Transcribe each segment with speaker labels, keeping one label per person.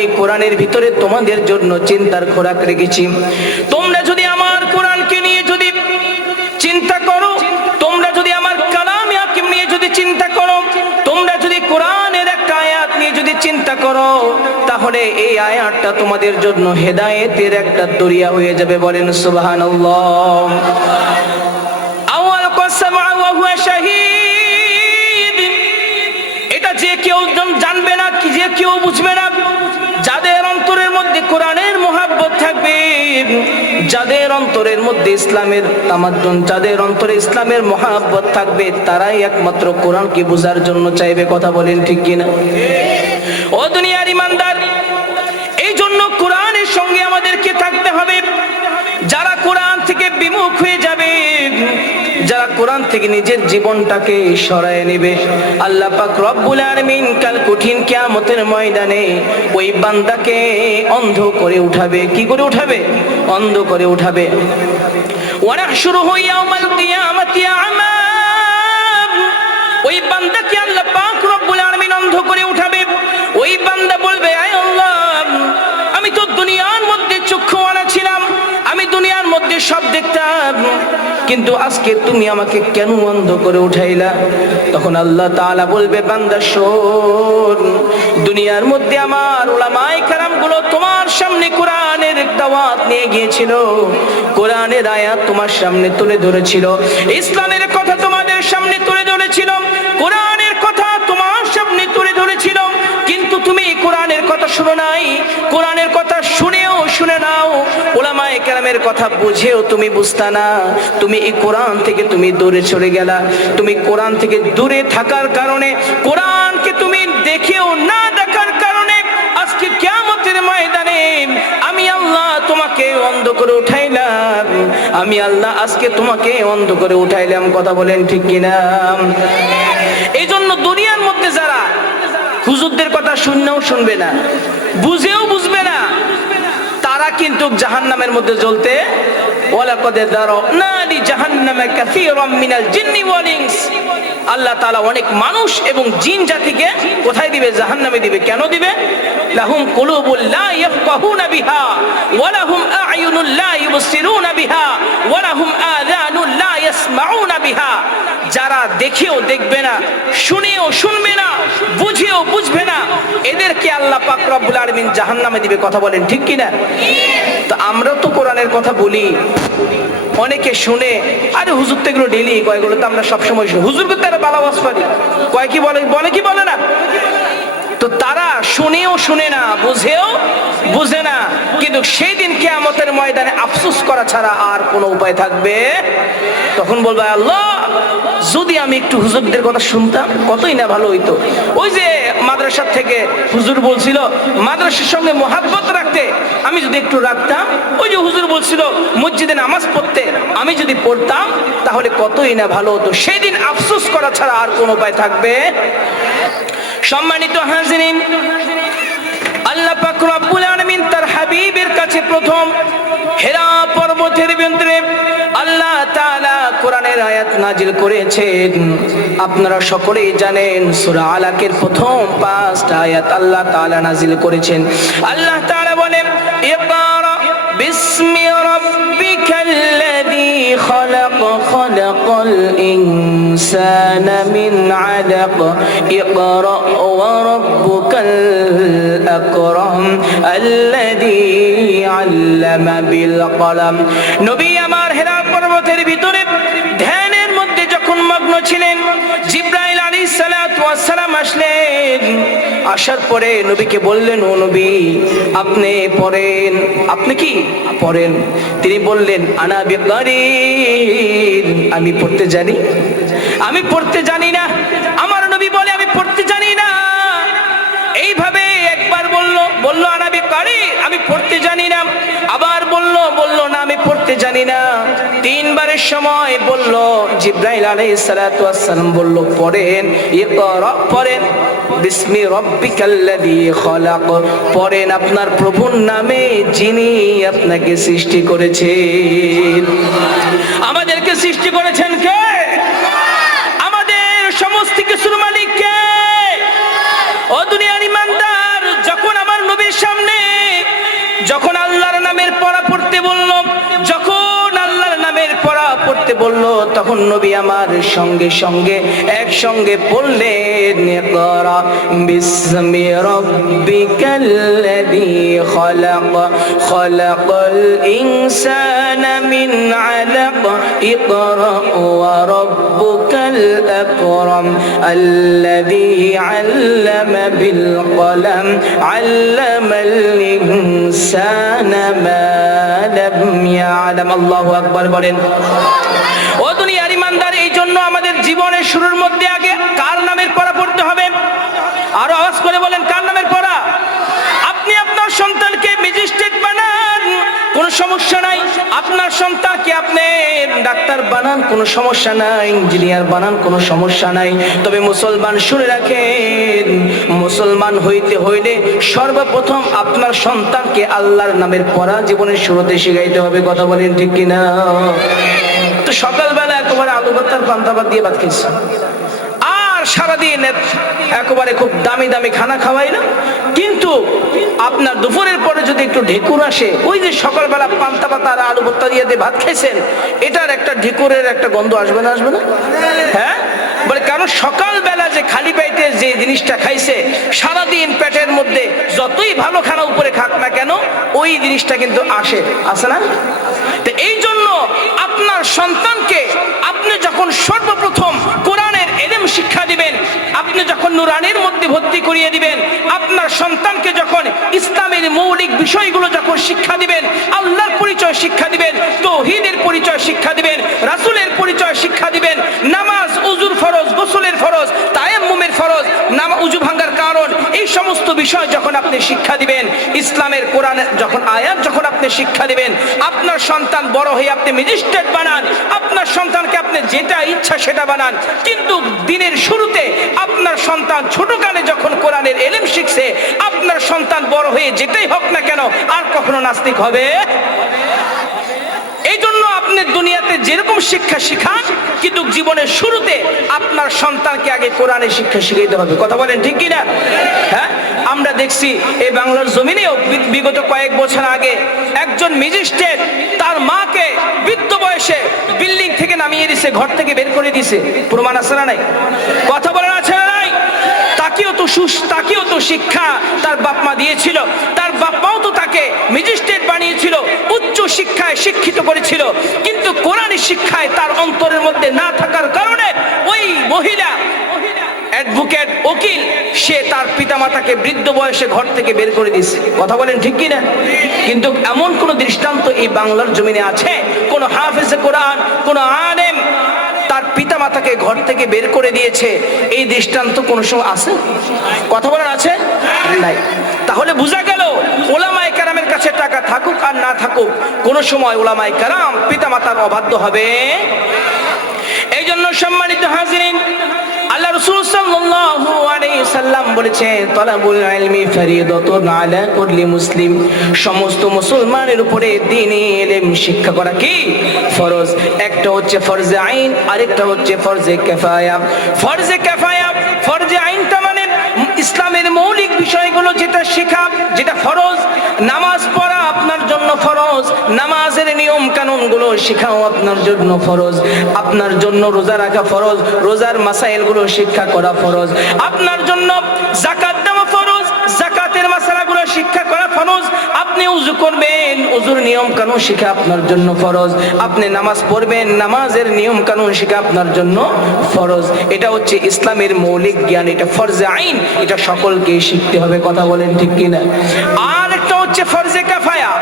Speaker 1: এই কোরআনের ভিতরে তোমাদের জন্য চিন্তার খোরাক রেখেছি। তোমরা যদি আমার কোরআনকে নিয়ে যদি চিন্তা করো, তোমরা যদি আমার নিয়ে যদি চিন্তা করো, তোমরা যদি কোরআনের একটা আয়াত নিয়ে যদি চিন্তা করো, তাহলে এই আয়াতটা তোমাদের জন্য হেদায়েতের একটা দরিয়া হয়ে যাবে বলেন সুবহানাল্লাহ। আওয়াল কসমা জানবে না, কি যে কেউ বুঝবে না। যাদের অন্তরের মধ্যে কোরআনের মোহাব্বত থাকবে, যাদের অন্তরের মধ্যে ইসলামের তামাদ্দুন, যাদের অন্তরে ইসলামের মোহাব্বত থাকবে, তারাই একমাত্র কোরআনকে বোঝার জন্য চাইবে, কথা বলেন ঠিক কিনা? ও দুনিয়ার ইমানদার, এই জন্য কোরআনের সঙ্গে আমাদেরকে থাকতে হবে। যারা কোরআন থেকে বিমুখ হয়ে যাবে কোরআন থেকে নিজের জীবনটাকে সরায় নেবে। আল্লাহ পাক রব্বুল আলামিন কাল কঠিন কিয়ামতের ময়দানে ওই বান্দাকে অন্ধ করে উঠাবে। কি করে উঠাবে? অন্ধ করে উঠাবে। ওয়ানাহশুরুহু ইয়াউমাল কিয়ামাতি আমা ওই বান্দাকে আল্লাহ পাক রব্বুল আলামিন অন্ধ করে উঠাবে। ওই বান্দা বলবে, আয় আল্লাহ, আমি তো দুনিয়ার মধ্যে চক্ষুওয়ালা ছিলাম। আমি দুনিয়ার মধ্যে সব দেখতাম। কিন্তু আজকে তুমি আমাকে কেন অন্ধ করে উঠাইলা? তখন আল্লাহ তাআলা বলবে, বান্দা, শোন, দুনিয়ার মধ্যে আমার ওলামায়ে কেরামগুলো তোমার সামনে কোরআনের দাওয়াত নিয়ে গিয়েছিল, কোরআনের আয়াত তোমার সামনে তুলে ধরেছিল, ইসলামের কথা তোমাদের সামনে তুলে ধরেছিল কোরআনের কথা শুনো নাই কোরআনের কথা শুনেও শুনে নাও ওলামায় কেরামের কথা বুঝেও তুমি বুঝতা না। তুমি এই কোরআন থেকে তুমি দূরে চলে গেলা। তুমি কোরআন থেকে দূরে থাকার কারণে কোরআনকে তুমি দেখেও না দেখার কারণে আজকে কিয়ামতের ময়দানে আমি আল্লাহ তোমাকে অন্ধ করে উঠাইলাম। আমি আল্লাহ আজকে তোমাকে অন্ধ করে উঠাইলাম। কথা বলেন ঠিক কিনা? এই জন্য দুনিয়ার মধ্যে যারা হুজুরদের কথা শুনলেও শুনবে না। বুঝেও কিন্তু জাহান্নামের মধ্যে জ্বলতে জাহান্নামে মিনাল আল্লাহ অনেক মানুষ এবং জিন জাতিকে কোথায় দিবে? জাহান্নামে দিবে। কেন দিবে? লাহুম ওয়া লাহুম লা যারা দেখেও দেখবে না, শুনেও শুনবে না, বুঝেও বুঝবে না, এদেরকে আল্লাহ পাক রব্বুল আলামিন জাহান্নামে দিবে। কথা বলেন ঠিক কি না তো আমরা তো কোরআনের কথা বলি। অনেকে শুনে, আরে হুজুর তো এগুলো ডেলি কয়গুলো তো আমরা সবসময় শুনি। হুজুর করতে আরে বালাবাস পারি। কয় কি বলে? বলে কি বলে না? তো তারা শুনেও শুনে না, বুঝেও বুঝে না। কিন্তু সেই দিন কেয়ামতের ময়দানে আফসোস করা ছাড়া আর কোনো উপায় থাকবে? তখন বলবে, আল্লাহ যদি আমি একটু হুজুরদের কথা শুনতাম, কতই না ভালো হইতো। ওই যে মাদ্রাসার থেকে হুজুর বলছিল, মাদ্রাসার সঙ্গে মোহাব্বত রাখতে আমি যদি একটু রাখতাম, ওই যে হুজুর বলছিল, মসজিদে নামাজ পড়তে আমি যদি পড়তাম, তাহলে কতই না ভালো হতো। সেই দিন আফসোস করা ছাড়া আর কোনো উপায় থাকবে? সম্মানিত হাজিরিন রব্বুল আলমিন তার হাবিবের কাছে প্রথম হেরা পর্বতের ভেতরে আল্লাহ তাআলা কোরআনের আয়াত নাজিল করেছেন। আপনারা সকলেই জানেন সূরা আলাকের প্রথম পাঁচটা আয়াত আল্লাহ তাআলা নাজিল করেছেন। আল্লাহ তাআলা বলেন ইকরা বিসমি রাব্বিকাল্লাযী খলাক খলাকাল ইনসান الإنسان من علق اقرأ وربك الأكرم الذي علم بالقلم নবী আমার হেরা পর্বতের ভিতরে ধ্যানের মধ্যে যখন মগ্ন ছিলেন জিব্রাইল আলাইহিস সালাতু ওয়াস সালাম আসলেন আসার পরে নবীকে বললেন ও নবী আপনি পড়েন আপনি কি পড়েন তিনি বললেন আনা বিকারিন আমি পড়তে জানি আমি পড়তে জানি না। আমার নবী বলে, আমি পড়তে জানি না। এইভাবে একবার বলল বলল আনা বিকারি আমি পড়তে জানি না। আবার বলল বলল, না, আমি পড়তে জানি না। তিনবারের সময় বলল, জিব্রাইল আলাইহিস সালাতু ওয়াস সালাম বলল, পড়েন পড়েন। বিসমি রব্বিকাল্লাযী খলাক। পড়েন, আপনার প্রভুর নামে যিনি আপনাকে সৃষ্টি করেছেন। আমাদেরকে সৃষ্টি করেছেন কে? কিছুর মালিক কে ও দুনিয়ার যখন আমার নবীর সামনে, যখন আল্লাহর নামের পড়া পড়তে বলল, যখন বলল, তখন নবী আমার সঙ্গে সঙ্গে একসঙ্গে পড়লেন ইকরা বিসমি রাব্বিকাল্লাযী খলাক, খলাকাল ইনসানা মিন আলাক, ইকরা ওয়া রাব্বুকাল আকরাম, আল্লাযী আল্লামা বিল কলম, আল্লামাল আকবার বলেন। ও দুনিয়ার ইমানদার, এই জন্য আমাদের জীবনের শুরুর মধ্যে আগে কার নামের পড়া পড়তে হবে? আরও আওয়াজ করে বলেন সমস্যা নাই। আপনার সন্তানকে আপনি? ডাক্তার বানান কোনো সমস্যা নাই, ইঞ্জিনিয়ার বানান কোনো সমস্যা নাই। তবে মুসলমান শুনে রাখেন, মুসলমান হইতে হইলে সর্বপ্রথম আপনার সন্তানকে আল্লাহর নামের পড়া জীবনের শুরুতে শিখাইতে হবে। কথা বলেন ঠিক কিনা? তো সকালবেলা একেবারে আলু ভর্তার পান্তা ভাত দিয়ে ভাত খেয়েছি। আর সারাদিন একেবারে খুব দামি দামি খানা খাওয়াই না। কিন্তু আপনার দুপুরের পরে যদি একটু ঢেকুর আসে, ওই যে সকালবেলা পান্তা পাতা আর আলু ভর্তা দিয়ে ভাত খেয়েছেন এটার একটা ঢেকুরের একটা গন্ধ আসবে না আসবে না? হ্যাঁ? বলে, কারণ সকালবেলা যে খালি পেটে যে জিনিসটা খাইছে, সারাদিন পেটের মধ্যে যতই ভালো খানা উপরে খাক না কেন, ওই জিনিসটা কিন্তু আসে। আসে না? তো এই জন্য আপনার সন্তানকে আপনি যখন সর্বপ্রথম কোরআনের এলেম দিবেন। আপনি যখন নুরানের মধ্যে ভর্তি করিয়ে দিবেন, আপনার সন্তানকে যখন ইসলামের মৌলিক বিষয়গুলো যখন শিক্ষা দিবেন, আল্লাহর পরিচয় শিক্ষা দিবেন, তৌহিদের পরিচয় শিক্ষা দিবেন, রাসুলের পরিচয় শিক্ষা দিবেন, নামাজ, উজুর ফরজ, গোসলের ফরজ, তায়াম্মুমের ফরজ, নামা উজু ভাঙ্গা সমস্ত বিষয় যখন আপনি শিক্ষা দিবেন, ইসলামের কোরআনের যখন, আয়াত যখন আপনি শিক্ষা দিবেন, আপনার সন্তান বড় হয়ে আপনি ম্যাজিস্ট্রেট বানান, আপনার সন্তানকে আপনি যেটা ইচ্ছা সেটা বানান। কিন্তু দিনের শুরুতে আপনার সন্তান ছোটকালে যখন কোরআনের এলেম শিখছে, আপনার সন্তান বড় হয়ে যেটাই হোক না কেন, আর কখনো নাস্তিক হবে? আপনি দুনিয়াতে যেরকম শিক্ষা শিখান, কিন্তু জীবনের শুরুতে আপনার সন্তানকে আগে কোরআনের শিক্ষা শিখাইতে হবে। কথা বলেন ঠিক কিনা? হ্যাঁ? আমরা দেখছি এই বাংলার জমিনেও বিগত কয়েক বছর আগে একজন ম্যাজিস্ট্রেট তার মাকে বৃদ্ধ বয়সে বিল্ডিং থেকে নামিয়ে দিছে, ঘর থেকে বের করে দিছে। প্রমাণ আছে না নাই? কথা বলেন আছে না নাই? তাকেও তো সুস তাকেও তো শিক্ষা তার বাপমা দিয়েছিল। তার বাপ মাও তো তাকে ম্যাজিস্ট্রেট শিক্ষায় শিক্ষিত করেছিল, কিন্তু কোরআন শিক্ষায় তার অন্তরের মধ্যে না থাকার কারণে ওই মহিলা, অ্যাডভোকেট, উকিল, সে তার পিতামাতাকে বৃদ্ধ বয়সে ঘর থেকে বের করে দিয়েছে। কথা বলেন ঠিক কি না কিন্তু এমন কোন দৃষ্টান্ত এই বাংলার জমিনে আছে? কোন হাফেজে কোরআন, কোন আলেম তার পিতা মাতাকে ঘর থেকে বের করে দিয়েছে? এই দৃষ্টান্ত কোনো সময় আছে? কথা বলার আছে? নাই। তাহলে বোঝা গেল টাকা থাকুক আর না থাকুক, কোনো সময় ওলামাই কারাম পিতা মাতার অবাধ্য হবে। এই জন্য সম্মানিত হাজিরিন, আল্লাহ সাল্লাম বলেছেন মুসলিম। সমস্ত মুসলমানের উপরে করা কি? ফরজ। একটা হচ্ছে আইন, আরেকটা হচ্ছে ফরজে কিফায়া। ফরজে কিফায়া ফরজে আইনটা মানে ইসলামের মৌলিক বিষয়গুলো যেটা শেখা, যেটা ফরজ, নামাজ পড়া আপনার জন্য ফরজ, নামাজের নিয়ম কানুনগুলো শেখাও আপনার জন্য ফরজ, আপনার জন্য রোজা রাখা ফরজ, রোজার মাসাইলগুলো শিক্ষা করা ফরজ, আপনার জন্য জাকাত দেওয়া ফরজ, জাকাতের মাসালাগুলো শিক্ষা আপনি উজু করবেন, উজুর নিয়ম কানুন শিখা আপনার জন্য ফরজ। আপনি নামাজ পড়বেন, নামাজের নিয়ম কানুন শিখা আপনার জন্য ফরজ। এটা হচ্ছে ইসলামের মৌলিক জ্ঞান, এটা ফরজে আইন, এটা সকলকে শিখতে হবে, কথা বলেন ঠিক কিনা? আর একটা হচ্ছে ফরজে কাফায়া।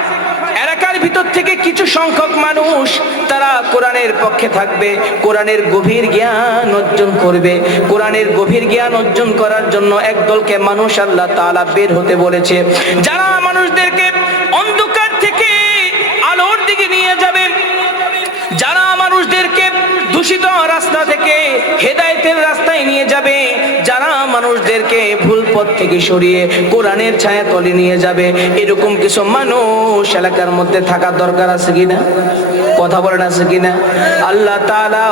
Speaker 1: এলাকার ভিতর থেকে কিছু সংখ্যক মানুষ, তারা কোরআনের পক্ষে থাকবে, কোরআনের গভীর জ্ঞান অর্জন করবে। কোরআনের গভীর জ্ঞান অর্জন করার জন্য একদলকে মানুষ আল্লাহ তাআলা বের হতে বলেছে। যারা মানুষদেরকে যারা মানুষদেরকে দূষিত রাস্তা থেকে হেদায়েতের রাস্তায় নিয়ে যাবে। যারা মানুষদেরকে ভুল পথ থেকে সরিয়ে কোরআনের ছায়া তলে নিয়ে যাবে, এরকম কিছু মানুষ এলাকার মধ্যে থাকার দরকার আছে কিনা? কথা বলেন আছে কিনা? আল্লাহ তাআলা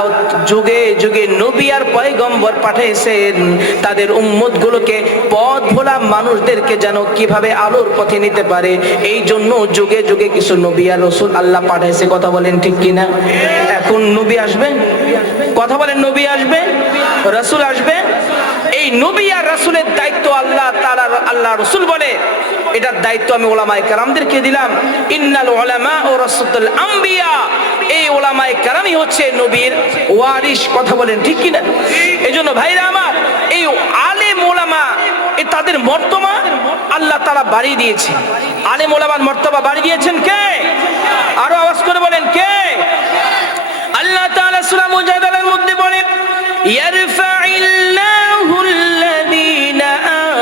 Speaker 1: যুগে যুগে নবী আর পয়গম্বর পাঠাইছেন তাদের উম্মত গুলোকে পথ ভোলা মানুষদেরকে যেন কীভাবে আলোর পথে নিতে পারে, এই জন্য যুগে যুগে কিছু নবী আর রসুল আল্লাহ পাঠাইছে কথা বলেন ঠিক কিনা? এখন নবী আসবে কথা বলেন, নবী আসবে, রসুল আসবে। এই নবী আর রাসূলের দায়িত্ব আল্লাহ তাআলা, আল্লাহ রসুল বলে। এটার দায়িত্ব আমি ওলামায়ে কেরামদেরকে দিলাম। ইন্নাল ওলামা ও রাসূলুল আম্বিয়া। এই ওলামায়ে কেরামই হচ্ছে নবীর ওয়ারিস কথা বলেন, ঠিক কিনা? এই জন্য ভাইরা আমার, এই আলেম ওলামা, এ তাদের মর্তমা আল্লাহ তারা বাড়িয়ে দিয়েছে আলেম ওলামার মর্তবা বাড়িয়ে দিয়েছেন কে? আরও আওয়াজ করে বলেন, কে? আল্লাহ তাআলা সূরা মুজাদালার মধ্যে বলেন ইয়ারফাইল্লাহু আল্লাযীনা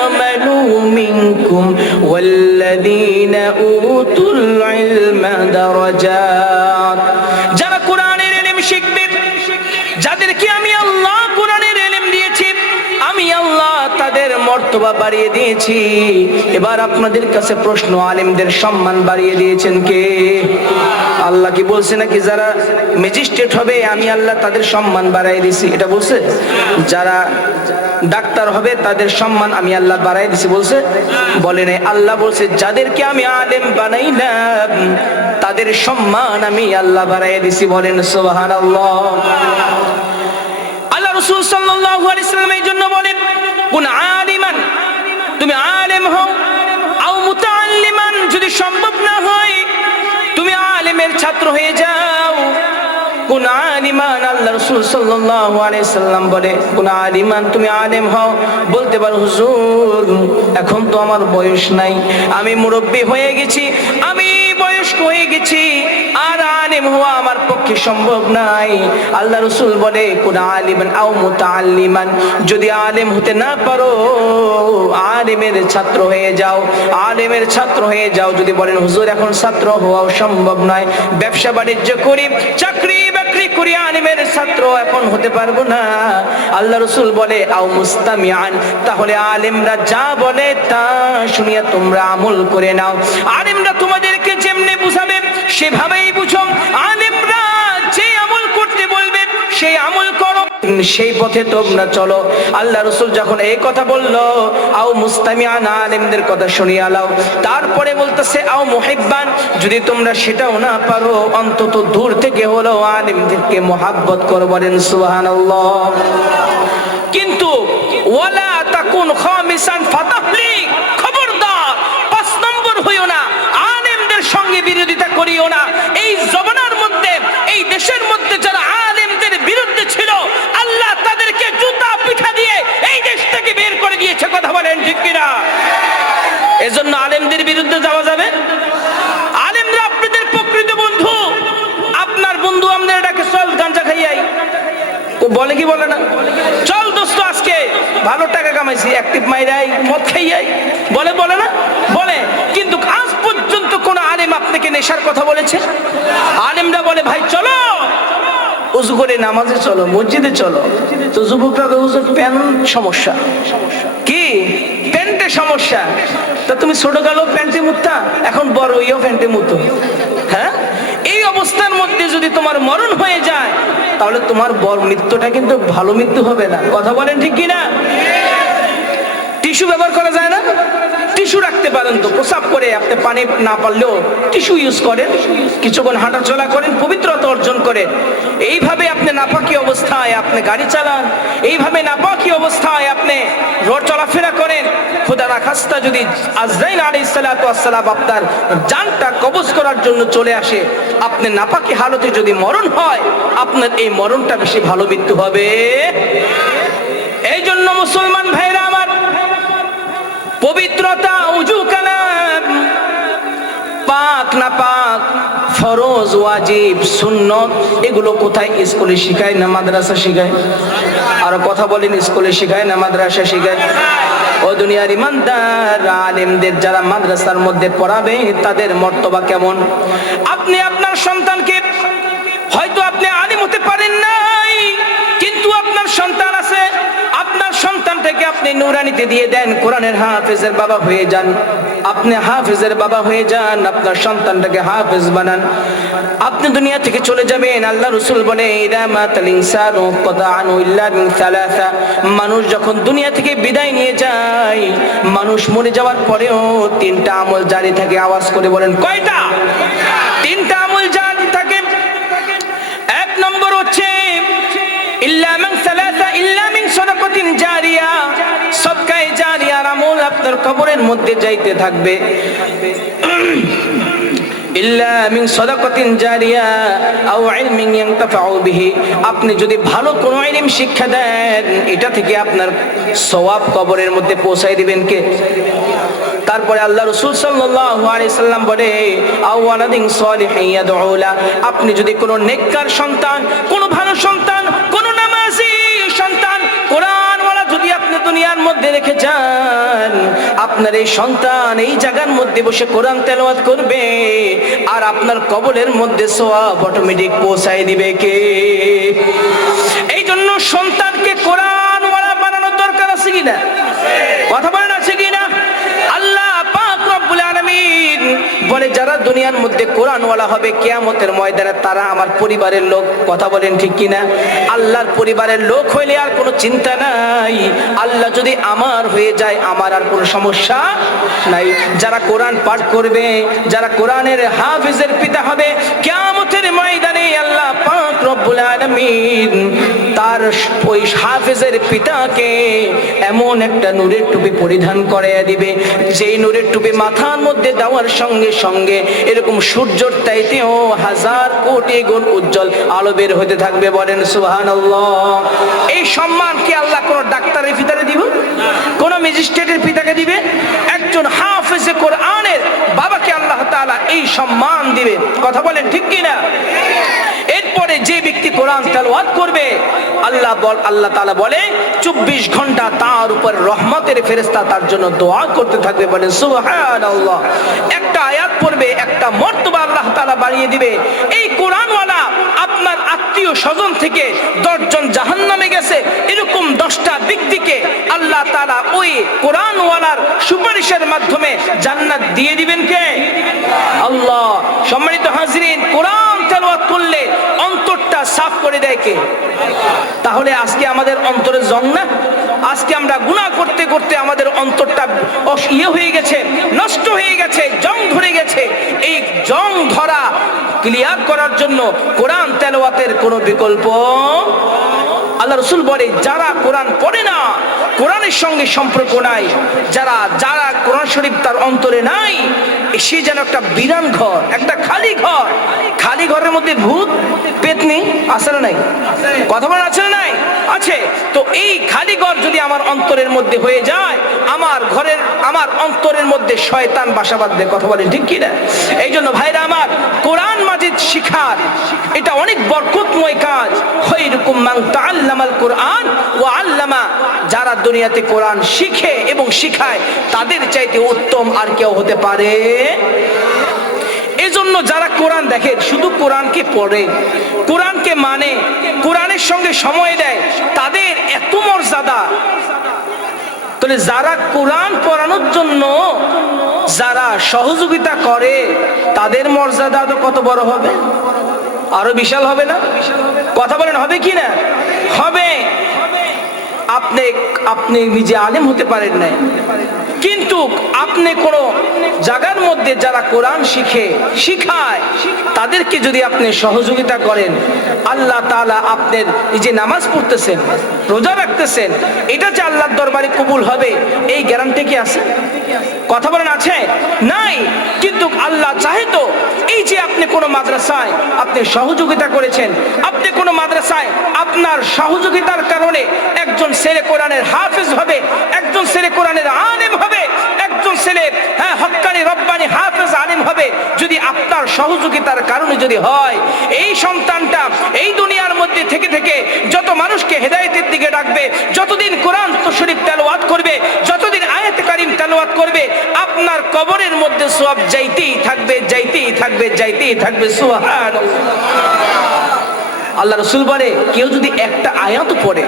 Speaker 1: আমানু মিনকুম ওয়াল্লাযীনা উতুল ইলমা দারাজাত। যারা কোরআনের ইলম শিখবে মর্তবা বাড়িয়ে দিয়েছি। এবার আপনাদের কাছে প্রশ্ন, আলেমদের সম্মান বাড়িয়ে দিয়েছেন কে? আল্লাহ কি বলছে নাকি যারা ম্যাজিস্ট্রেট হবে, আমি আল্লাহ তাদের সম্মান বাড়াই দিছি। এটা বলছে? যারা ডাক্তার হবে, তাদের সম্মান আমি আল্লাহ বাড়াই দিছি বলছে? বলে নাই। আল্লাহ বলছে, যাদেরকে আমি আলেম বানাইলাম, তাদের সম্মান আমি আল্লাহ বাড়াই দিছি। বলেন, সুবহানাল্লাহ। আল্লাহ আল্লাহ রসুল সাল্লাল্লাহু আলাইহি সাল্লাম এই জন্য বলেন, কোন আলিমান তুমি আলেম হও, আও মুতাআল্লিমান, যদি সম্ভব না হয়, তুমি আলেমের ছাত্র হয়ে যাও। কোন আলিমান, আল্লাহ রাসূল সাল্লাল্লাহু আলাইহি সাল্লাম বলে, কোন আলিমান, তুমি আলেম হও। বলতে পারো, হুজুর, এখন তো আমার বয়স নাই, আমি মুরব্বি হয়ে গেছি, আমি বয়স্ক হয়ে গেছি, আর আলেম হওয়া আমার পক্ষে সম্ভব নাই। আল্লাহ রসুল বলে, কোন আলিমান আও মুতাআল্লিমান। যদি আলেম হতে না পারো, আলেমের ছাত্র হয়ে যাও। আলেমের ছাত্র হয়ে যাও, যদি বলেন, হুজুর, এখন ছাত্র হওয়াও সম্ভব নয়। ব্যবসা বাণিজ্য করি, চাকরি বাকরি করি, আলিমের ছাত্র এখন হতে পারব না। আল্লাহ রসুল বলে, আও মুস্তামিয়ান তাহলে আলেমরা যা বলে তা শুনিয়া তোমরা আমল করে নাও। আলেমরা তোমাদেরকে যেমনি বুঝাবে, সেভাবেই বুঝো আলেমরা যে আমল করতে বলবে সেই আমল করো। সেই পথে তোমরা চলো। আল্লাহ রসুল যখন এই কথা বলল, আও মুস্তামিয়ান আলেমদের কথা শুনিয়ে আলাও। তারপরে বলতেছে, আও মুহিব্বান, যদি তোমরা সেটাও না পারো, অন্তত দূর থেকে হলো আলেমদেরকে মোহাব্বত করো বলেন সুবহানাল্লাহ। কিন্তু, ওয়ালা তাকুন খামিসান ফাতাহলি খবরদার পাঁচ নম্বর হইও না আলেমদের সঙ্গে বিরোধিতা করিও না। এই জমানার মধ্যে, এই দেশের মধ্যে যারা আলেমদের বিরুদ্ধে ছিল, আল্লাহ তাদেরকে জুতা পিঠা দিয়ে এই দেশ থেকে বের করে দিয়েছে। কথা বলেন ঠিক কিনা? এজন্য আলেমদের বিরুদ্ধে যাওয়া যাবে? আলেমরা আপনাদের প্রকৃত বন্ধু। আপনার বন্ধু আমাদের ডাকে, চল গাঞ্জা খাইয়াই ও বলে কি বলে না? চল দোস্ত আজকে ভালো টাকা কামাইছি অ্যাক্টিভ মাইরাই মদ খাইয়াই বলে বলে না বলে কিন্তু আজ পর্যন্ত কোন আলেম আপনাকে নেশার কথা বলেছে? আলেমরা বলে, ভাই, চলো। উজু করে নামাজে চলো, মসজিদে চলো। তো যুবকরা হুজুর প্যান সমস্যা। কি? প্যান্টে সমস্যা? তা তুমি ছোট গেল প্যান্টে মুত্তা, এখন বড় ইও প্যান্টে মুতো। হ্যাঁ? এই অবস্থার মধ্যে যদি তোমার মরণ হয়ে যায়, তাহলে তোমার বর মৃত্যুটা কিন্তু ভালো মৃত্যু হবে না। কথা বলেন ঠিক কিনা? টিস্যু ব্যবহার করা যায় না? টিস্যু রাখতে পারেন তো, প্রসাব করে আপনি পানি না পারলেও টিস্যু ইউজ করেন, কিছুক্ষণ হাঁটাচলা করেন, পবিত্রতা অর্জন করেন। এইভাবে আপনি নাপাকি অবস্থায় আপনি গাড়ি চালান, এইভাবে নাপাকি অবস্থায় আপনি রোড চলাফেরা করেন। খোদা রাখাস্তা যদি আজরাইল আলী সালাতাম আপনার জানটা কবজ করার জন্য চলে আসে, আপনি নাপাকি হালতে যদি মরণ হয়, আপনার এই মরণটা বেশি ভালো মৃত্যু হবে। এই জন্য মুসলমান ভাইরা আমার পবিত্রতা উজু কালাম। পাক না পাক, ফরজ, ওয়াজিব, সুন্নত, এগুলো কোথায় স্কুলে শিখায় না মাদ্রাসা শিখায়? আর কথা বলেন, স্কুলে শিখায় না মাদ্রাসা শিখায়? ও দুনিয়ার ইমানদার, আলেমদের যারা মাদ্রাসার মধ্যে পড়াবে, তাদের মর্তবা কেমন? আপনি আপনার সন্তানকে, হয়তো আপনি আলিম হতে পারেন নাই, কিন্তু আপনার সন্তান আছে নুরানিতে দিয়ে দেন, কোরআনের হাফেজের বাবা হয়ে যান। আপনি হাফেজের বাবা হয়ে যান, আপনার সন্তানটাকে হাফেজ বানান। আপনি দুনিয়া থেকে চলে যাবেন, আল্লাহ রসুল বলে মিন মানুষ যখন দুনিয়া থেকে বিদায় নিয়ে যায়, মানুষ মরে যাওয়ার পরেও তিনটা আমল জারি থাকে, আওয়াজ করে বলেন, কয়টা? তিনটা আমল জারি থাকে। এক নম্বর হচ্ছে, ইল্লা মিন সালাসা ইল্লা মিন সাদাকাতিন জারিয়া। আপনার কবরের মধ্যে যাইতে থাকবে। আপনি যদি ভালো কোনো ইলম শিক্ষা দেন, এটা থেকে আপনার সওয়াব কবরের মধ্যে পৌঁছাই দিবেন কে? তারপরে আল্লাহ রসুল সাল্লাম বলে আপনি যদি কোনো নেককার সন্তান, কোনো ভালো সন্তান, কোনো নামাজি দুনিয়ার মধ্যে রেখে যান আপনার এই সন্তান এই জায়গার মধ্যে বসে কোরআন তেলাওয়াত করবে, আর আপনার কবলের মধ্যে সোয়াব অটোমেটিক পৌঁছায় দিবে কে? এই জন্য সন্তানকে কোরআন বানানোর দরকার আছে কিনা? কথা বলে যারা দুনিয়ার মধ্যে কোরআনওয়ালা হবে কেয়ামতের ময়দানে, তারা আমার পরিবারের লোক। কথা বলেন ঠিক কিনা? আল্লাহর পরিবারের লোক হইলে আর কোনো চিন্তা নাই। আল্লাহ যদি আমার হয়ে যায়, আমার আর কোনো সমস্যা নাই। যারা কোরআন পাঠ করবে, যারা কোরআনের হাফিজের পিতা হবে, কেয়ামতের ময়দানে আল্লাহ পাক রব্বুল আলামিন তার ওই হাফেজের পিতাকে এমন একটা নূরের টুপি পরিধান করাইয়া দিবে। যেই নূরের টুপি মাথার মধ্যে দেওয়ার সঙ্গে সঙ্গে এরকম সূর্যর তাইতেও হাজার কোটি গুণ উজ্জ্বল আলো বের হতে থাকবে বলেন সুহান এই সম্মান কি আল্লাহ কোন ডাক্তারের ফিতারে দিব? কোন ম্যাজিস্ট্রেটের পিতাকে দিবে? একজন হাফেজে কোরআনের বাবাকে আল্লাহ তালা এই সম্মান দিবে। কথা বলেন ঠিক কিনা? এরপরে যে ব্যক্তি কোরআন তেলাওয়াত করবে, আল্লাহ বল আল্লাহ তাআলা বলে, চব্বিশ ঘণ্টা তার উপর রহমতের ফেরেশতা তার জন্য দোয়া করতে থাকবে, বলে সুবহানাল্লাহ। একটা আয়াত পড়বে, একটা মর্তবা আল্লাহ তাআলা বাড়িয়ে দিবে। এই কোরআনওয়ালা আপনার আত্মীয় স্বজন থেকে দশজন জাহান্নামে গেছে এরকম দশটা ব্যক্তিকে আল্লাহ তাআলা ওই কোরআনওয়ালার সুপারিশের মাধ্যমে জান্নাত দিয়ে দিবেন কে? আল্লাহ। সম্মানিত হাজরিন, কোরআন তেলাওয়াত করলে অন্তরটা সাফ করে দেয় কে? তাহলে আজকে আমাদের অন্তরে জং না? আজকে আমরা গুনাহ করতে করতে আমাদের অন্তরটা ইয়ে হয়ে গেছে, নষ্ট হয়ে গেছে, জং ধরে গেছে। এই জং ধরা ক্লিয়ার করার জন্য কোরআন তেলাওয়াতের কোনো বিকল্প আল্লাহ রসুল বলে, যারা কোরআন পড়ে না, কোরআনের সঙ্গে সম্পর্ক নাই, যারা যারা কোরআন শরীফ তার অন্তরে নাই, সে যেন একটা বিরান ঘর, একটা খালি ঘর। খালি ঘরের মধ্যে ভূত, পেতনি আছে না নাই? কথা বলা আছে না নাই? আছে। তো এই খালি ঘর যদি আমার অন্তরের মধ্যে হয়ে যায়, আমার ঘরের, আমার অন্তরের মধ্যে শয়তান বাসা বাঁধবে। কথা বলে ঠিক কিনা? এই জন্য ভাইরা আমার, কোরআন মাজিদ শিখার, এটা অনেক বরকতময় কাজ। খৈরুকুম মান তাআল্লামাল কোরআন ওয়া আল্লামা, যারা দুনিয়াতে কোরআন শিখে এবং শিখায়, তাদের চাইতে উত্তম আর কেউ হতে পারে। এজন্য যারা কোরআন দেখে, শুধু কোরআনকে পড়ে, কোরআনকে মানে কোরআনের সঙ্গে সময় দেয়, তাদের এত মর্যাদা। তাহলে যারা কোরআন পড়ানোর জন্য, যারা সহযোগিতা করে, তাদের মর্যাদা তো কত বড় হবে? আরও বিশাল হবে না? কথা বলেন, হবে কি না? হবে। আপনি আপনি নিজে আলেম হতে পারেন না কিন্তু আপনি কোনো জায়গার মধ্যে যারা কোরআন শিখে, শিখায়, তাদেরকে যদি আপনি সহযোগিতা করেন, আল্লাহ তালা আপনার এই যে নামাজ পড়তেছেন, রোজা রাখতেছেন, এটা যে আল্লাহর দরবারে কবুল হবে, এই গ্যারান্টি কি আছে? কথা বলেন আছে? নাই। কিন্তু আল্লাহ চাহে তো এই যে আপনি কোনো মাদ্রাসায় আপনি সহযোগিতা করেছেন, আপনি কোনো মাদ্রাসায় আপনার সহযোগিতার কারণে একজন ছেলে কোরআনের হাফেজ হবে, একজন ছেলে কোরআনের আলেম হবে, একজন ছেলে হ্যাঁ হক্কানি রব্বানি হাফেজ আলিম হবে, যদি আপনার সহযোগিতার কারণে যদি হয়, এই সন্তানটা এই দুনিয়ার মধ্যে থেকে থেকে যত মানুষকে হেদায়েতের দিকে ডাকবে, যতদিন কোরআন তো শরীফ তেলাওয়াত করবে, যতদিন তেলাওয়াত করবে, আপনার কবরের মধ্যে সব যাইতেই থাকবে যাইতেই থাকবে যাইতেই থাকবে, সুবহানাল্লাহ। আল্লাহ রসুল বলে, কেউ যদি একটা আয়াত পড়ে,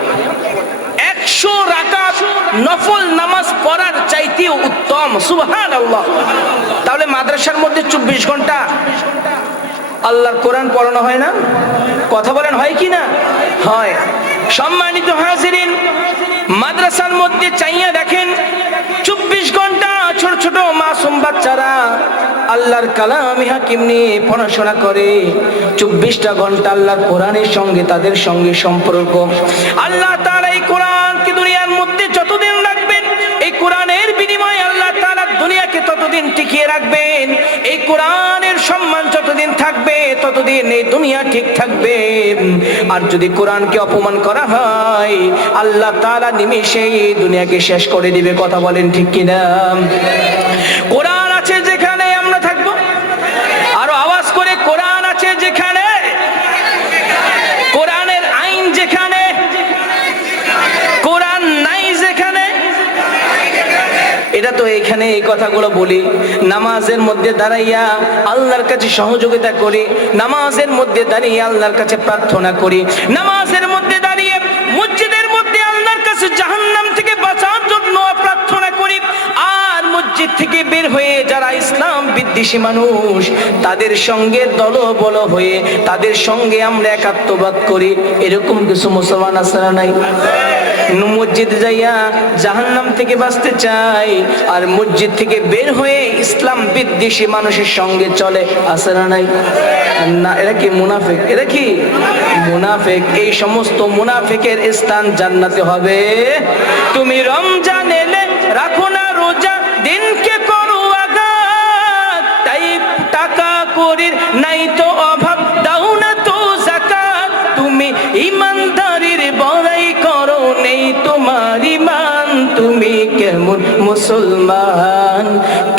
Speaker 1: একশো রাকাত নফল নামাজ পড়ার চাইতেও উত্তম সুবহান আল্লাহ তাহলে মাদ্রাসার মধ্যে চব্বিশ ঘণ্টা আল্লাহর কোরআন পড়ানো হয় না? কথা বলেন হয় কি না? হয়। সম্মানিত হাজিরিন, মাদ্রাসার মধ্যে চাইয়া দেখেন চব্বিশ ঘণ্টা ছোট ছোট মাসুম বাচ্চারা আল্লাহর কালামি হাকিম নিয়ে পড়াশোনা করে। চব্বিশটা ঘণ্টা আল্লাহর কোরআনের সঙ্গে তাদের সঙ্গে সম্পর্ক। আল্লাহ তার এই কোরআনকে ততদিন টিকিয়ে রাখবেন, এই কোরআনের সম্মান যতদিন থাকবে, ততদিন এই দুনিয়া ঠিক থাকবে। আর যদি কোরআনকে অপমান করা হয়, আল্লাহ তাআলা নিমেষে এই দুনিয়াকে শেষ করে দিবে, কথা বলেন ঠিক কিনা? কোরআন আছে যেখানে আমরা এটা তো এখানে এই কথাগুলো বলি। নামাজের মধ্যে দাঁড়াইয়া আল্লাহর কাছে সহযোগিতা করি। নামাজের মধ্যে দাঁড়িয়ে আল্লাহর কাছে প্রার্থনা করি। নামাজের মধ্যে মসজিদ থেকে বের হয়ে যারা ইসলাম বিদ্বেষী মানুষ, তাদের সঙ্গে দলবল হয়ে, তাদের সঙ্গে আমরা একাত্মবাদ করি। এরকম কিছু মুসলমান আছে না নাই? মসজিদে যাইয়া জাহান্নাম থেকে বাঁচতে চাই আর মসজিদ থেকে বের হয়ে ইসলাম বিদ্বেষী মানুষের সঙ্গে চলে আসে না নাই? না, এরা কি মুনাফেক? এরা কি মুনাফেক? এই সমস্ত মুনাফেকের স্থান জান্নাতে হবে। তুমি রমজান এলে করির নাই তো অভাব, দাও না তো জাকাত তুমি ইমানদারির বড়াই করো, নেই তোমার ইমান। তুমি কেমন মুসলমান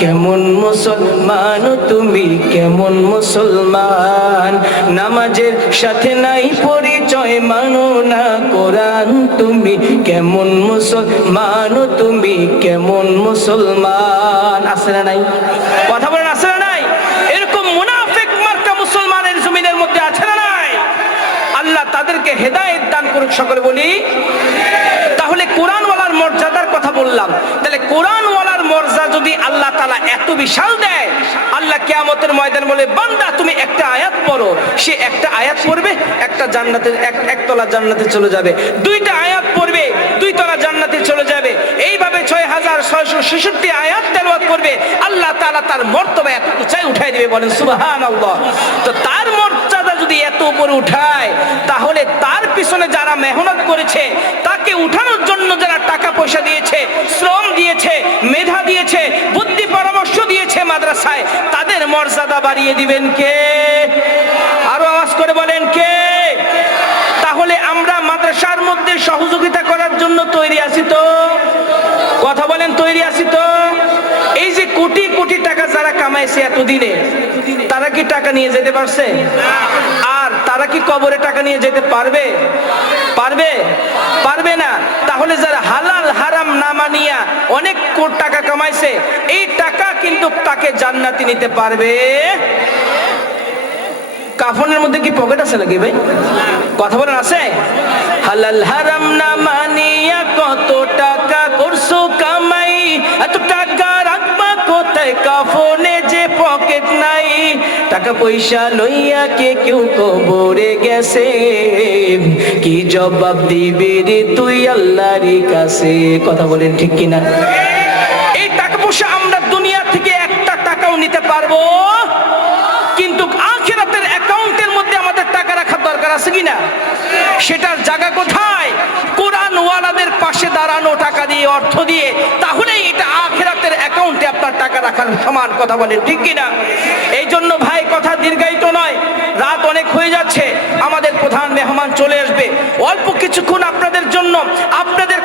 Speaker 1: কেমন মুসলমান, তুমি কেমন মুসলমান। নামাজের সাথে নাই পরিচয়, মানো না কোরআন। তুমি কেমন মুসলমান, তুমি কেমন মুসলমান। আছে না নাই? কথা বলেন আছে না নাই এরকম মুনাফিক মার্কা মুসলমানের জমিনের মধ্যে আছে না নাই তাদেরকে হেদায়েত দান করুক সকলে বলি, তাহলে কোরআনওয়ালার মর্যাদার কথা বললাম। তাহলে কোরআনওয়ালার মর্যাদা যদি আল্লাহ তালা এত বিশাল দেয়, আল্লাহ কিয়ামতের ময়দান বলে, বান্দা, তুমি একটা আয়াত পড়ো। সে একটা আয়াত পড়বে, একটা জান্নাতে এক, একতলা জান্নাতে চলে যাবে। দুইটা আয়াত পড়বে দুই তলা জান্নাতে চলে যাবে। এইভাবে ছয় হাজার ছয়শো ছেষট্টি আয়াত তেলাওয়াত করবে। আল্লাহ তাআলা তার মর্তবা এত উঁচাই উঠাই দিবে বলেন আল্লাহ তো তার মর্যাদা যদি এত উপরে উঠায়, তাহলে তার পিছনে যারা মেহনত করেছে, তাকে উঠানোর জন্য যারা টাকা পয়সা দিয়েছে, শ্রম দিয়েছে, মেধা দিয়েছে, বুদ্ধি পরামর্শ দিয়েছে মাদ্রাসায়, তাদের মর্যাদা বাড়িয়ে দিবেন কে? আরও আওয়াজ করে বলেন কে? তাহলে আমরা মাদ্রাসার মধ্যে সহযোগিতা করার জন্য তৈরি আছি তো? কথা বলেন, তৈরি আছি তো? এই যে কোটি কোটি টাকা যারা কামাইছে এতদিনে তারা কি টাকা নিয়ে যেতে পারছে? আর তারা কি কবরে টাকা নিয়ে যেতে পারবে? পারবে? পারবে না। তাহলে যারা হালাল, হারাম না মানিয়া অনেক কোটি টাকা কামাইছে, এই টাকা কিন্তু তাকে জান্নাতি নিতে পারবে। কাফনের মধ্যে কি পকেট আছে নাকি ভাই? কথা বলেন আছে? হালাল, হারাম না মানিয়া কত টাকা টাকা পয়সা লইয়া কে কেউ কবরে গেছে। কি জবাব দিবি রে তুই আল্লাহর কাছে? কথা বলেন ঠিক কিনা? এই টাকা পয়সা আমরা দুনিয়া থেকে একটা টাকাও নিতে পারব। কিন্তু আখেরাতের অ্যাকাউন্টের মধ্যে আমাদের টাকা রাখার দরকার আছে কিনা? সেটার জায়গা কোথায়? কোরআন ওয়ালাদের পাশে দাঁড়ানো টাকা দিয়ে, অর্থ দিয়ে। তাহলে এটা আখেরাতের টাকা রাখার সমান কথা বলে, ঠিক কিনা? এই জন্য ভাই, কথা দীর্ঘায়িত নয়। রাত অনেক হয়ে যাচ্ছে, আমাদের প্রধান মেহমান চলে আসবে। অল্প কিছুক্ষণ আপনাদের জন্য, আপনাদের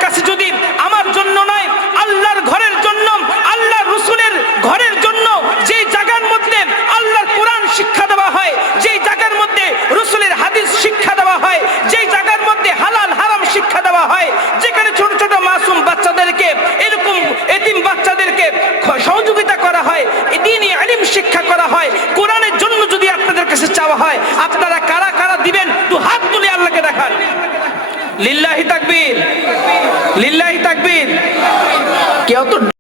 Speaker 1: লিল্লাহি তাকবীর। লিল্লাহি তাকবীর। কেউ তো